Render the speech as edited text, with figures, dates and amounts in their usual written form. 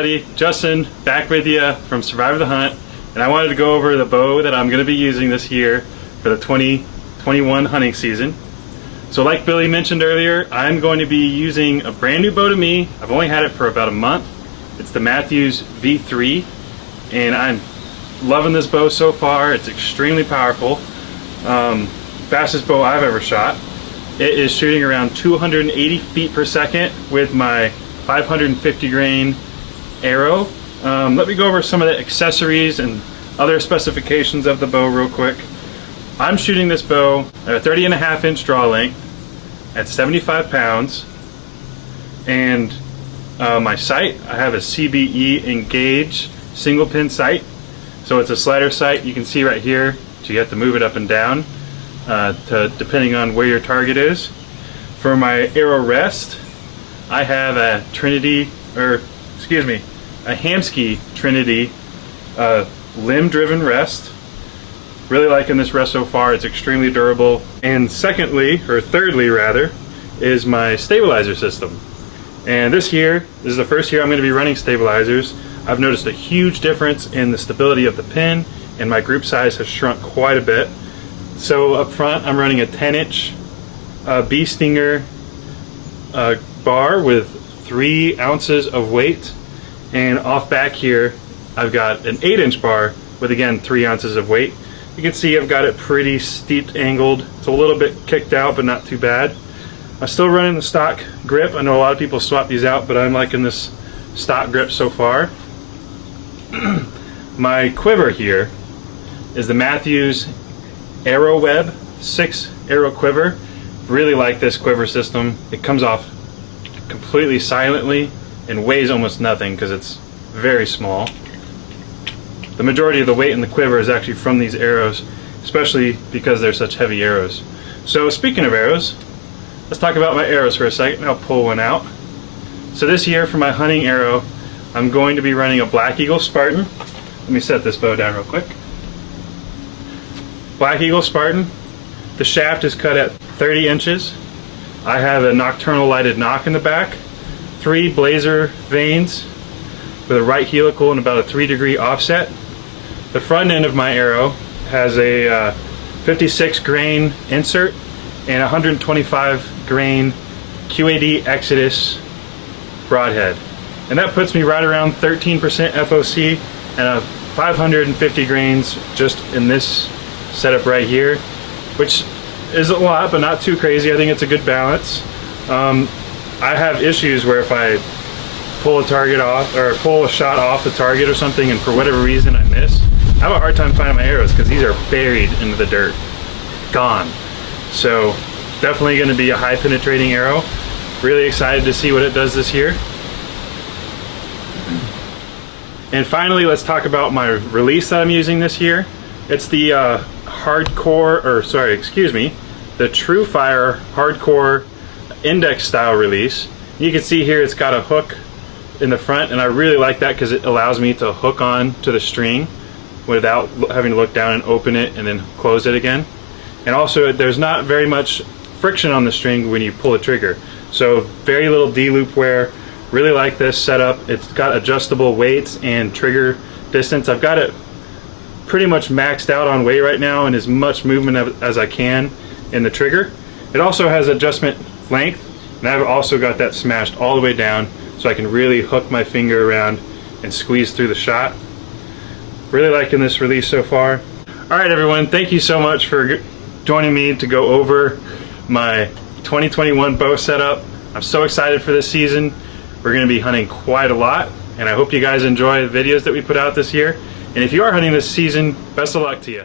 everybody, Justin back with you from Survive the Hunt, and I wanted to go over the bow that I'm going to be using this year for the 2021 hunting season. So like Billy mentioned earlier, I'm going to be using a brand new bow to me. I've only had it for about a month. It's the Mathews V3, and I'm loving this bow so far. It's extremely powerful. Fastest bow I've ever shot. It is shooting around 280 feet per second with my 550 grain arrow. Let me go over some of the accessories and other specifications of the bow real quick. I'm shooting this bow at a 30.5 inch draw length at 75 pounds, and my sight, I have a CBE Engage single pin sight. So it's a slider sight. You can see right here, so you have to move it up and down depending on where your target is. For my arrow rest, I have a Hamskea Trinity limb-driven rest. Really liking this rest so far. It's extremely durable. And thirdly rather, is my stabilizer system. And this is the first year I'm going to be running stabilizers. I've noticed a huge difference in the stability of the pin, and my group size has shrunk quite a bit. So up front, I'm running a 10-inch Bee Stinger bar with 3 ounces of weight, and off back here I've got an 8-inch bar with, again, 3 ounces of weight. You can see I've got it pretty steep angled. It's a little bit kicked out, but not too bad. I'm still running the stock grip. I know a lot of people swap these out, but I'm liking this stock grip so far. My quiver here is the Mathews Arrow Web 6 arrow quiver. Really like this quiver system. It comes off completely silently and weighs almost nothing because it's very small. The majority of the weight in the quiver is actually from these arrows, especially because they're such heavy arrows. So speaking of arrows, let's talk about my arrows for a second. I'll pull one out. So this year for my hunting arrow, I'm going to be running a Black Eagle Spartan. Let me set this bow down real quick. Black Eagle Spartan. The shaft is cut at 30 inches. I have a nocturnal lighted nock in the back, 3 blazer vanes with a right helical and about a 3-degree offset. The front end of my arrow has a 56 grain insert and 125 grain QAD Exodus broadhead. And that puts me right around 13% FOC and 550 grains just in this setup right here, which is a lot, but not too crazy. I think it's a good balance. I have issues where if I pull a target off or pull a shot off the target or something, and for whatever reason I miss, I have a hard time finding my arrows because these are buried into the dirt, gone. So definitely going to be a high penetrating arrow. Really excited to see what it does this year. And finally, let's talk about my release that I'm using this year. It's the the True Fire Hardcore Index style release. You can see here it's got a hook in the front, and I really like that because it allows me to hook on to the string without having to look down and open it and then close it again. And also there's not very much friction on the string when you pull the trigger, so very little D-loop wear. Really like this setup. It's got adjustable weights and trigger distance. I've got it pretty much maxed out on weight right now and as much movement as I can in the trigger. It also has adjustment length, and I've also got that smashed all the way down so I can really hook my finger around and squeeze through the shot. Really liking this release so far. Alright everyone, thank you so much for joining me to go over my 2021 bow setup. I'm so excited for this season. We're going to be hunting quite a lot, and I hope you guys enjoy the videos that we put out this year. And if you are hunting this season, best of luck to you.